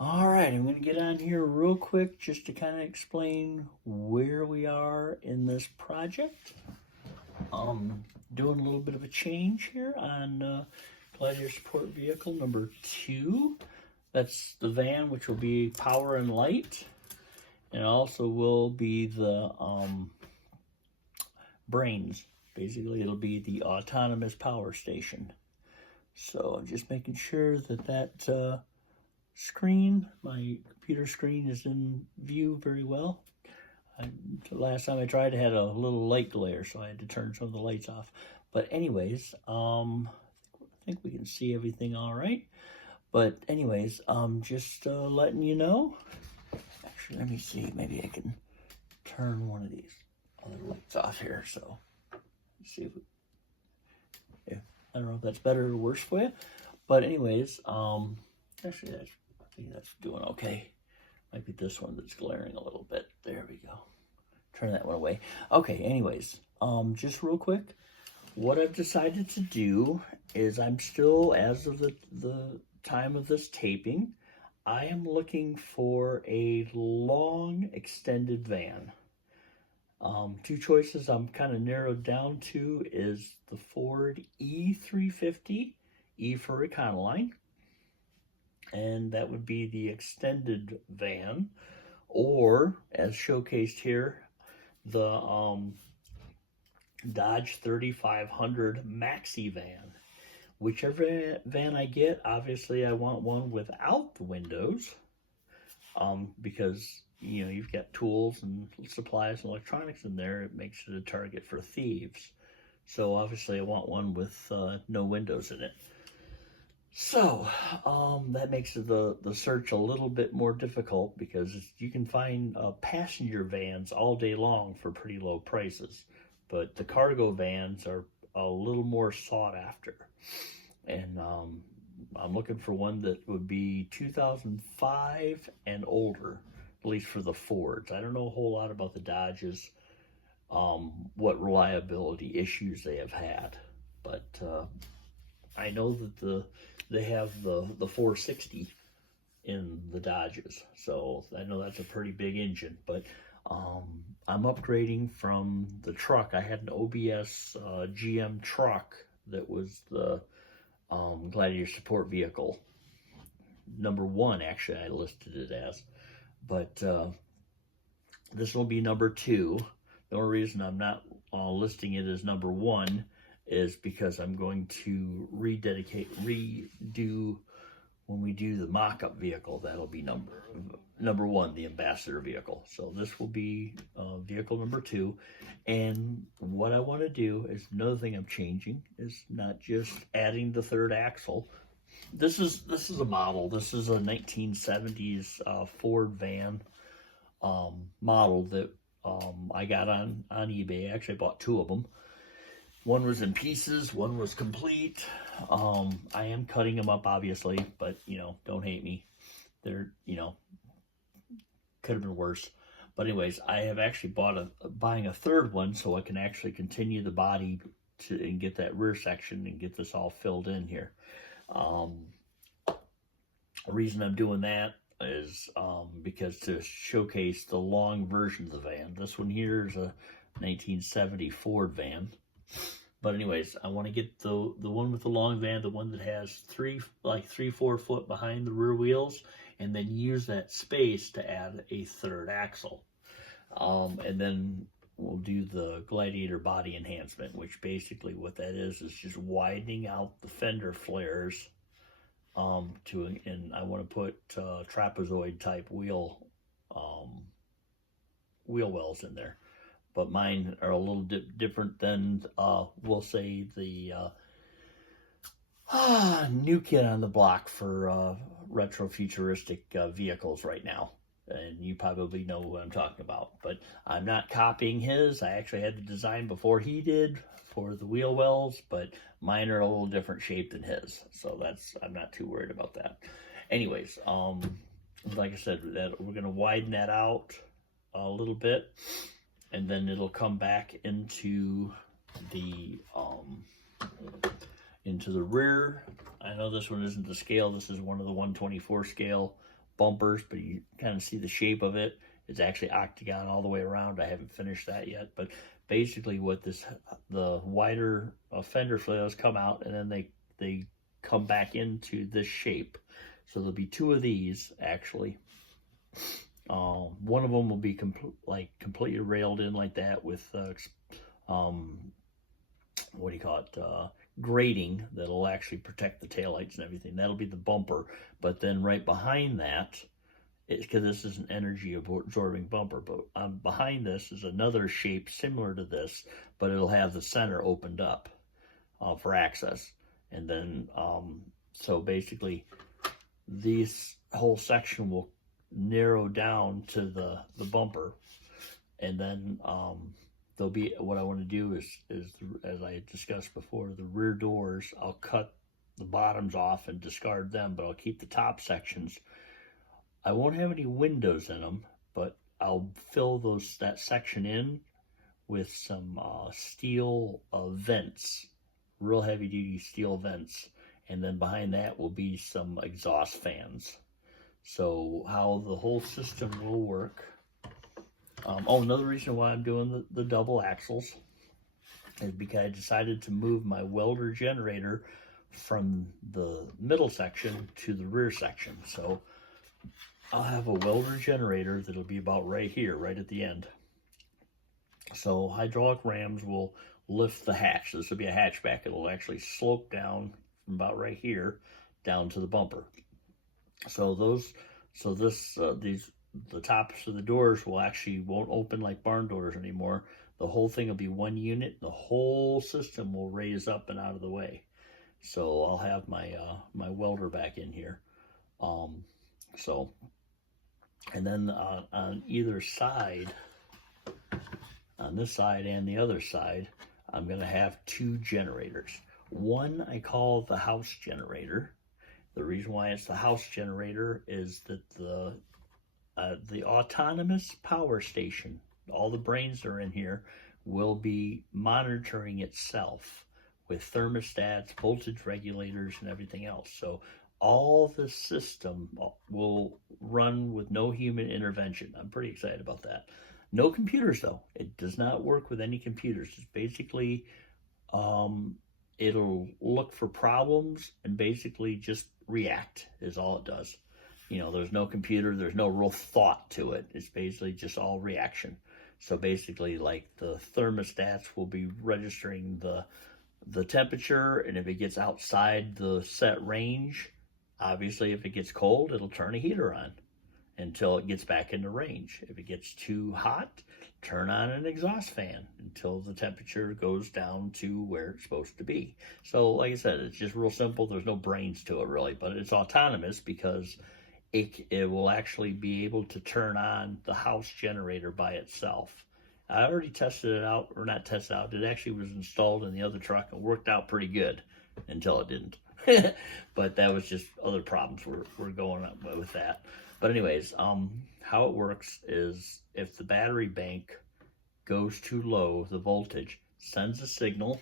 All right, I'm going to get on here real quick just to kind of explain where we are in this project. Doing a little bit of a change here on Gladiator Support Vehicle number 2. That's the van, which will be power and light, and also will be the brains. Basically, it'll be the autonomous power station. So I'm just making sure that screen, my computer screen, is in view very well. Last time I tried, it had a little light glare, so I had to turn some of the lights off. But anyways, I think we can see everything all right. But anyways, just letting you know. Actually, let me see. Maybe I can turn one of these other lights off here. So let's see if I don't know if that's better or worse for you. But anyways, actually, I think that's doing okay. Might be this one that's glaring a little bit. There we go. Turn that one away. Okay, anyways, just real quick, what I've decided to do is I'm still, as of the time of this taping, I am looking for a long extended van. Two choices I'm kind of narrowed down to is the Ford E350, E for Econoline, and that would be the extended van, or as showcased here, the Dodge 3500 Maxi van. Whichever van I get, obviously I want one without the windows, because you know you've got tools and supplies and electronics in there. It makes it a target for thieves. So obviously I want one with no windows in it. So that makes the search a little bit more difficult, because you can find passenger vans all day long for pretty low prices, but the cargo vans are a little more sought after. And I'm looking for one that would be 2005 and older, at least for the Fords. I don't know a whole lot about the Dodges, what reliability issues they have had, but I know that they have the 460 in the Dodges, so I know that's a pretty big engine. But I'm upgrading from the truck. I had an OBS GM truck that was the Gladiator Support Vehicle number 1, actually I listed it as, but this will be number 2. The only reason I'm not listing it as number 1 is because I'm going to redo when we do the mock-up vehicle. That'll be number 1, the ambassador vehicle. So this will be vehicle number 2. And what I want to do is, another thing I'm changing is not just adding the third axle. This is a model. This is a 1970s Ford van model that I got on eBay. Actually, I bought 2 of them. One was in pieces, one was complete. I am cutting them up, obviously, but, you know, don't hate me. They're, you know, could have been worse. But anyways, I have actually buying a third one so I can actually continue the body and get that rear section and get this all filled in here. The reason I'm doing that is because to showcase the long version of the van. This one here is a 1970 Ford van. But anyways, I want to get the one with the long van, the one that has 3-4 foot behind the rear wheels, and then use that space to add a third axle. And then we'll do the Gladiator body enhancement, which basically what that is just widening out the fender flares, and I want to put trapezoid type wheel wells in there. But mine are a little different than, we'll say, the new kid on the block for retro futuristic vehicles right now. And you probably know what I'm talking about. But I'm not copying his. I actually had the design before he did for the wheel wells, but mine are a little different shape than his. So I'm not too worried about that. Anyways, like I said, that we're going to widen that out a little bit, and then it'll come back into the rear. I know this one isn't the scale. This is one of the 124 scale, bumpers, but you kind of see the shape of it. It's actually octagon all the way around. I haven't finished that yet, but basically what the wider fender flares come out, and then they come back into this shape. So there'll be two of these actually. One of them will be completely railed in like that with what do you call it? Grating that'll actually protect the taillights and everything. That'll be the bumper. But then right behind that, because this is an energy absorbing bumper, but behind this is another shape similar to this, but it'll have the center opened up for access. And then so basically this whole section will narrow down to the bumper, and then there'll be, what I want to do is as I discussed before, the rear doors, I'll cut the bottoms off and discard them, but I'll keep the top sections. I won't have any windows in them, but I'll fill that section in with some steel vents, real heavy duty steel vents, and then behind that will be some exhaust fans. So how the whole system will work. Another reason why I'm doing the double axles is because I decided to move my welder generator from the middle section to the rear section. So I'll have a welder generator that'll be about right here, right at the end. So hydraulic rams will lift the hatch. This will be a hatchback. It'll actually slope down from about right here down to the bumper. So the tops of the doors won't open like barn doors anymore. The whole thing will be one unit. The whole system will raise up and out of the way. So I'll have my my welder back in here. And then on either side, on this side and the other side, I'm going to have two generators. One I call the house generator. The reason why it's the house generator is that the autonomous power station, all the brains that are in here, will be monitoring itself with thermostats, voltage regulators, and everything else. So all the system will run with no human intervention. I'm pretty excited about that. No computers, though. It does not work with any computers. It's basically, it'll look for problems and basically just react is all it does. You know, there's no computer, there's no real thought to it. It's basically just all reaction. So basically, like, the thermostats will be registering the temperature, and if it gets outside the set range, obviously if it gets cold, it'll turn a heater on until it gets back into range. If it gets too hot, turn on an exhaust fan until the temperature goes down to where it's supposed to be. So like I said, it's just real simple. There's no brains to it really, but it's autonomous because it will actually be able to turn on the house generator by itself. I already tested it out, or not tested out, it actually was installed in the other truck and worked out pretty good until it didn't. But that was just other problems we're going on with that. But anyways, how it works is if the battery bank goes too low, the voltage sends a signal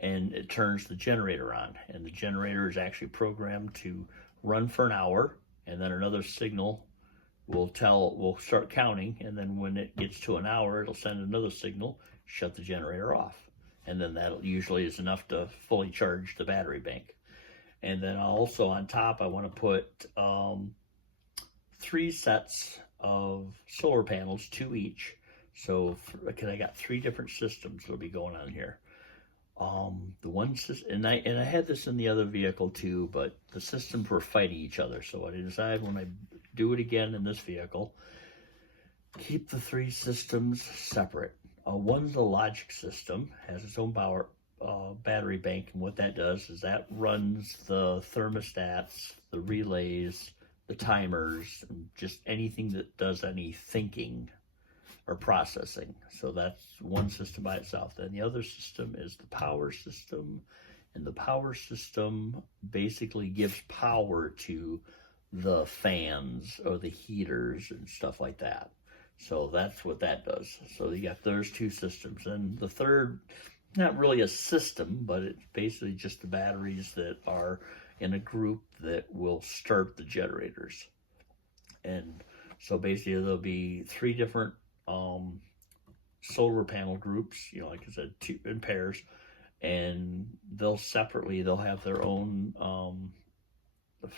and it turns the generator on. And the generator is actually programmed to run for an hour, and then another signal will start counting, and then when it gets to an hour, it'll send another signal, shut the generator off. And then that usually is enough to fully charge the battery bank. And then also on top, I want to put 3 sets of solar panels, 2 each. So, because I got 3 different systems that'll be going on here. The one system, and I had this in the other vehicle too, but the systems were fighting each other. So I decided when I do it again in this vehicle, keep the 3 systems separate. One's a logic system, has its own power battery bank, and what that does is that runs the thermostats, the relays, the timers, and just anything that does any thinking or processing. So that's one system by itself. Then the other system is the power system, and the power system basically gives power to the fans or the heaters and stuff like that. So that's what that does. So you got those 2 systems. And the third, not really a system, but it's basically just the batteries that are in a group that will start the generators. And so basically there'll be 3 different solar panel groups, like I said, 2 in pairs, and they'll have their own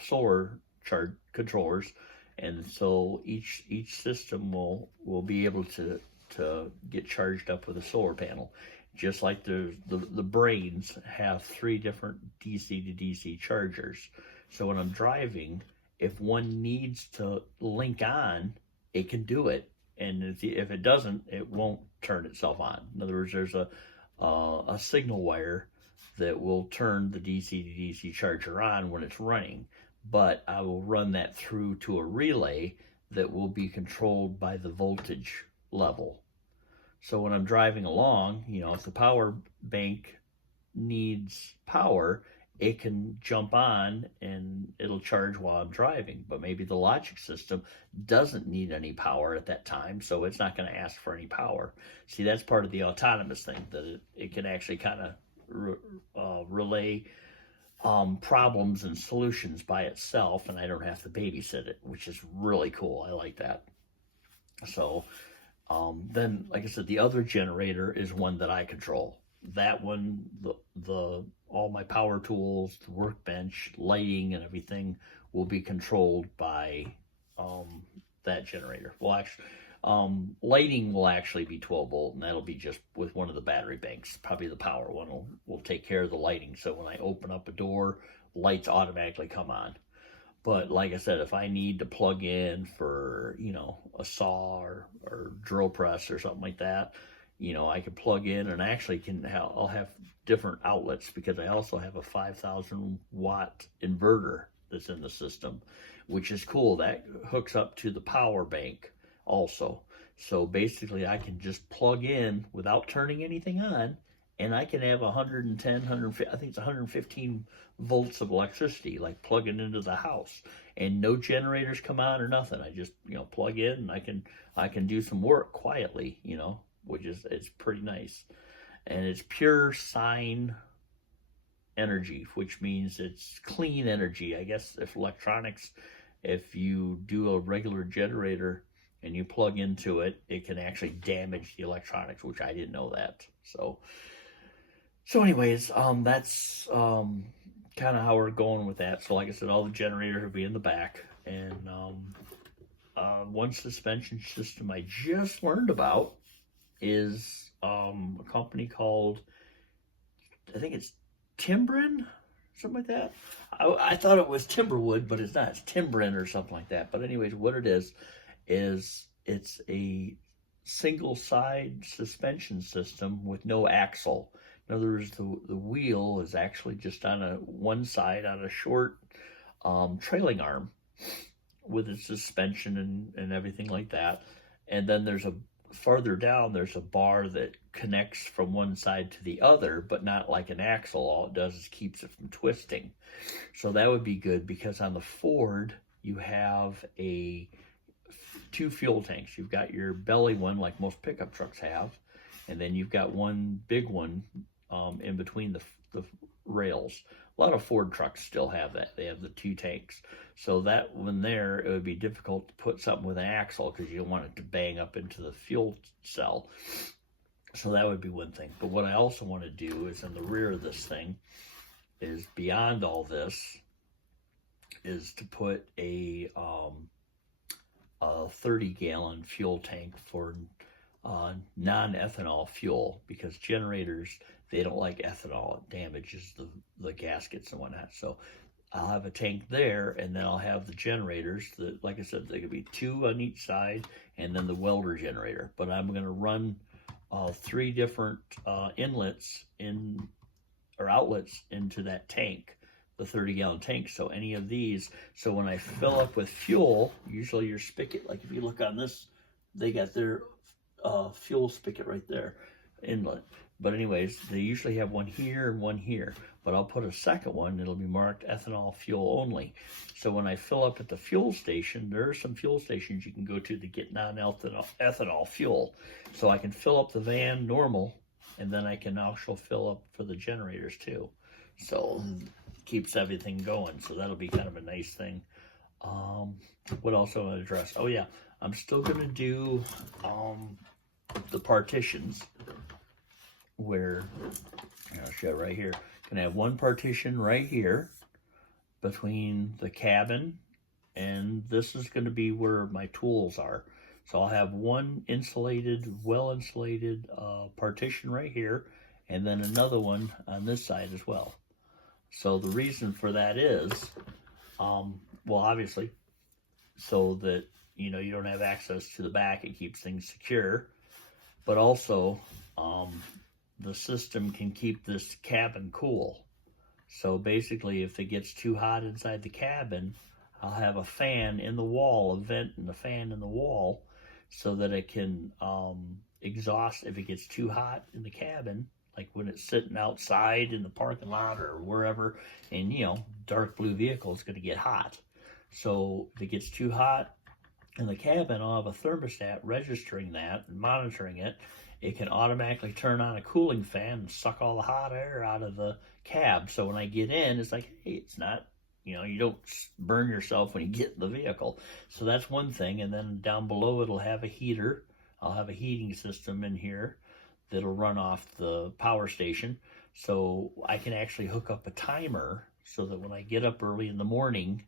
solar charge controllers, and so each system will be able to get charged up with a solar panel, just like the brains have 3 different DC to DC chargers. So when I'm driving, if one needs to link on, it can do it, and if it doesn't, it won't turn itself on. In other words, there's a signal wire that will turn the DC to DC charger on when it's running, but I will run that through to a relay that will be controlled by the voltage level. So when I'm driving along, if the power bank needs power, it can jump on and it'll charge while I'm driving. But maybe the logic system doesn't need any power at that time, so it's not going to ask for any power. See, that's part of the autonomous thing, that it can actually kind of relay problems and solutions by itself, and I don't have to babysit it, which is really cool. I like that. So then, like I said, the other generator is one that I control. That one, all my power tools, the workbench, lighting, and everything will be controlled by that generator. Well, actually, lighting will actually be 12 volt, and that'll be just with one of the battery banks. Probably the power one will take care of the lighting. So when I open up a door, lights automatically come on. But like I said, if I need to plug in for, a saw or drill press or something like that, I can plug in, and actually I'll have different outlets, because I also have a 5,000 watt inverter that's in the system, which is cool. That hooks up to the power bank also. So basically I can just plug in without turning anything on, and I can have 110, 150, I think it's 115 volts of electricity, like plugging into the house, and no generators come on or nothing. I just, plug in, and I can do some work quietly, which is, it's pretty nice. And it's pure sine energy, which means it's clean energy. I guess if you do a regular generator and you plug into it, it can actually damage the electronics, which I didn't know that. So anyways, that's kind of how we're going with that. So like I said, all the generators will be in the back, and one suspension system I just learned about is a company called, I think it's Timbren, something like that. I thought it was Timberwood, but it's not. It's Timbren or something like that. But anyways, what it is it's a single side suspension system with no axle. In other words, the wheel is actually just on one side on a short trailing arm with its suspension and everything like that. And then farther down, there's a bar that connects from one side to the other, but not like an axle. All it does is keeps it from twisting. So that would be good, because on the Ford, you have 2 fuel tanks. You've got your belly one, like most pickup trucks have, and then you've got one big one in between the rails. A lot of Ford trucks still have that. They have the 2 tanks. So that one there, it would be difficult to put something with an axle, because you don't want it to bang up into the fuel cell. So that would be one thing. But what I also want to do is, in the rear of this thing, is beyond all this, is to put a 30-gallon fuel tank for non-ethanol fuel, because generators, they don't like ethanol. It damages the gaskets and whatnot. So I'll have a tank there, and then I'll have the generators that, like I said, they could be 2 on each side, and then the welder generator. But I'm going to run 3 different inlets or outlets into that tank, the 30-gallon tank. So any of these, so when I fill up with fuel, usually your spigot, like if you look on this, they got their fuel spigot right there, inlet. But anyways, they usually have one here and one here, but I'll put a second one. It'll be marked ethanol fuel only. So when I fill up at the fuel station, there are some fuel stations you can go to get non-ethanol fuel. So I can fill up the van normal, and then I can also fill up for the generators too. So it keeps everything going. So that'll be kind of a nice thing. What else I want to address? Oh yeah, I'm still gonna do the partitions where I'll show it right here. Gonna have one partition right here between the cabin, and this is going to be where my tools are. So I'll have one insulated, well insulated partition right here, and then another one on this side as well. So the reason for that is, well, obviously, so that you don't have access to the back, it keeps things secure, but also the system can keep this cabin cool. So basically, if it gets too hot inside the cabin, I'll have a fan in the wall, a vent and a fan in the wall, so that it can exhaust if it gets too hot in the cabin, like when it's sitting outside in the parking lot or wherever, and dark blue vehicle is going to get hot. So if it gets too hot in the cabin, I'll have a thermostat registering that and monitoring it. It can automatically turn on a cooling fan and suck all the hot air out of the cab. So when I get in, it's like, hey, it's not, you don't burn yourself when you get in the vehicle. So that's one thing. And then down below, it'll have a heater. I'll have a heating system in here that'll run off the power station. So I can actually hook up a timer so that when I get up early in the morning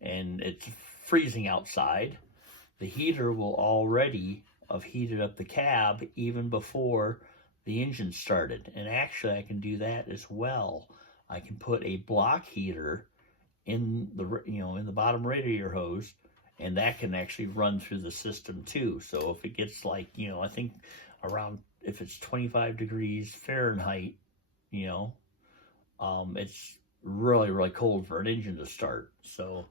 and it's freezing outside, the heater will already have heated up the cab even before the engine started. And actually I can do that as well. I can put a block heater in the in the bottom radiator hose, and that can actually run through the system too. So if it gets like I think around, if it's 25 degrees Fahrenheit, it's really cold for an engine to start. So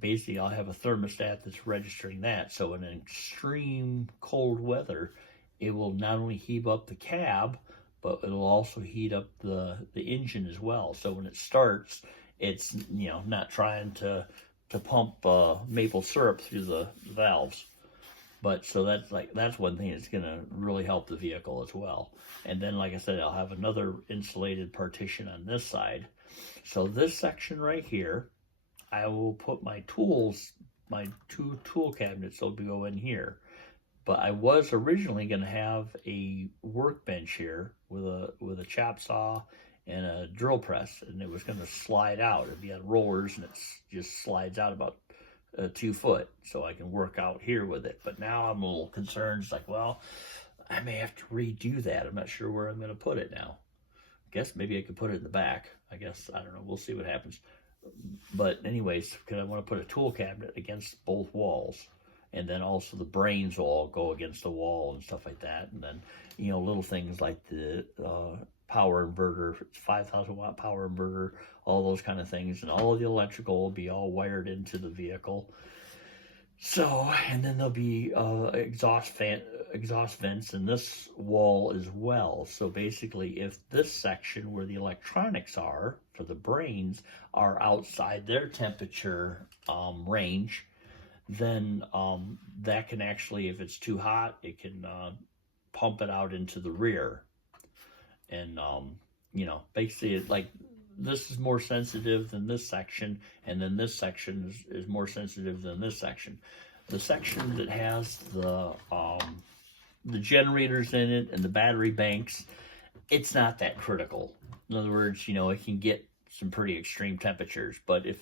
basically I'll have a thermostat that's registering that. So in extreme cold weather, it will not only heat up the cab, but it'll also heat up the engine as well. So when it starts, it's not trying to pump maple syrup through the valves. But so that's one thing that's gonna really help the vehicle as well. And then, like I said, I'll have another insulated partition on this side. So this section right here, I will put my tools, my 2 tool cabinets will go in here. But I was originally going to have a workbench here with a chop saw and a drill press, and it was going to slide out. It'd be on rollers, and it just slides out about 2 foot, so I can work out here with it. But now I'm a little concerned. It's like, well, I may have to redo that. I'm not sure where I'm going to put it now. I guess maybe I could put it in the back. I guess, I don't know. We'll see what happens. But anyways, because I want to put a tool cabinet against both walls, and then also the brains will all go against the wall and stuff like that. And then, little things like the power inverter, 5,000 watt power inverter, all those kind of things, and all of the electrical will be all wired into the vehicle. So, and then there'll be exhaust vents in this wall as well. So basically, if this section where the electronics are for the brains are outside their temperature range, then that can actually, if it's too hot, it can pump it out into the rear. And basically, it, like, this is more sensitive than this section, and then this section is more sensitive than this section. The section that has the generators in it and the battery banks, it's not that critical. In other words, it can get some pretty extreme temperatures, but if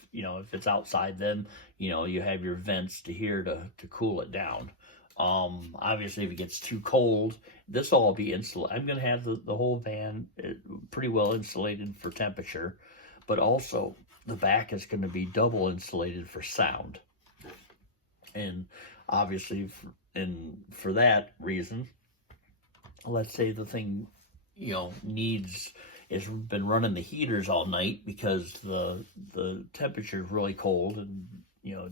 it's outside them, you have your vents to here to cool it down. Obviously, if it gets too cold, this will all be insulated. I'm going to have the whole van pretty well insulated for temperature, but also the back is going to be double insulated for sound. And obviously, for that reason, let's say the thing, it's been running the heaters all night because the temperature is really cold, and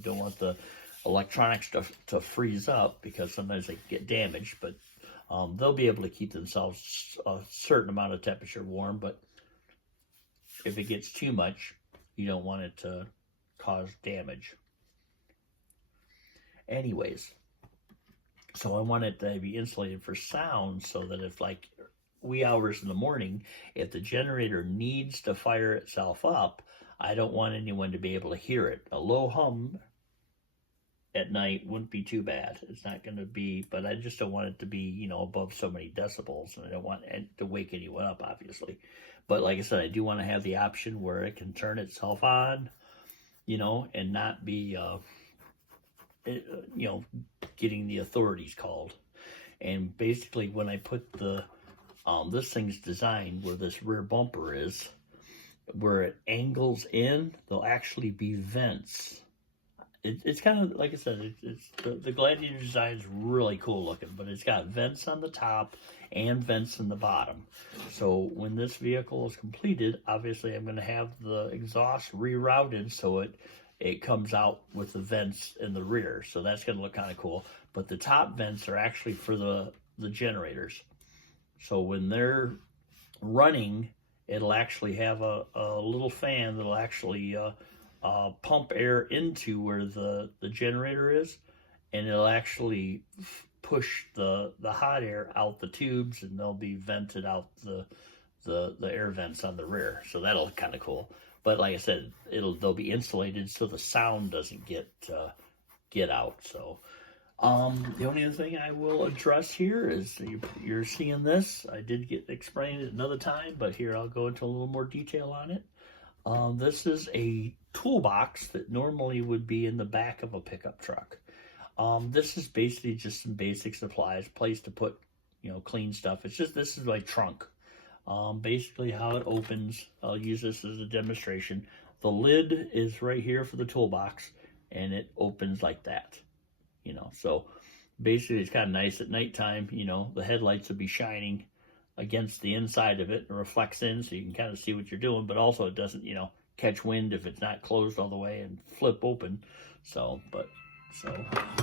don't want the electronics to freeze up because sometimes they get damaged. But they'll be able to keep themselves a certain amount of temperature warm. But if it gets too much, you don't want it to cause damage. Anyways, so I want it to be insulated for sound, so that if, like, wee hours in the morning, if the generator needs to fire itself up, I don't want anyone to be able to hear it. A low hum at night wouldn't be too bad. It's not going to be, but I just don't want it to be, you know, above so many decibels, and I don't want it to wake anyone up, obviously. But like I said, I do want to have the option where it can turn itself on, you know, and not be, you know, getting the authorities called. And basically, when I put the, this thing's designed where this rear bumper is, where it angles in, there'll actually be vents. It's kind of, like I said, it's the Gladiator design is really cool looking, but it's got vents on the top and vents in the bottom. So when this vehicle is completed, obviously I'm going to have the exhaust rerouted so it comes out with the vents in the rear. So that's going to look kind of cool. But the top vents are actually for the generators. So when they're running, it'll actually have a little fan that'll actually pump air into where the generator is, and it'll actually push the hot air out the tubes, and they'll be vented out the air vents on the rear. So that'll look kind of cool. But like I said, they'll be insulated so the sound doesn't get out. So the only other thing I will address here is you're seeing this. I did explain it another time, but here I'll go into a little more detail on it. This is a toolbox that normally would be in the back of a pickup truck. This is basically just some basic supplies, place to put, you know, clean stuff. It's just, this is like trunk. Basically how it opens, I'll use this as a demonstration. The lid is right here for the toolbox, and it opens like that, you know. So basically it's kind of nice at nighttime, you know, the headlights will be shining against the inside of it and reflects in, so you can kind of see what you're doing, but also it doesn't, you know, catch wind if it's not closed all the way and flip open. So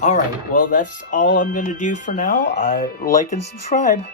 all right, well, that's all I'm going to do for now. Like and subscribe.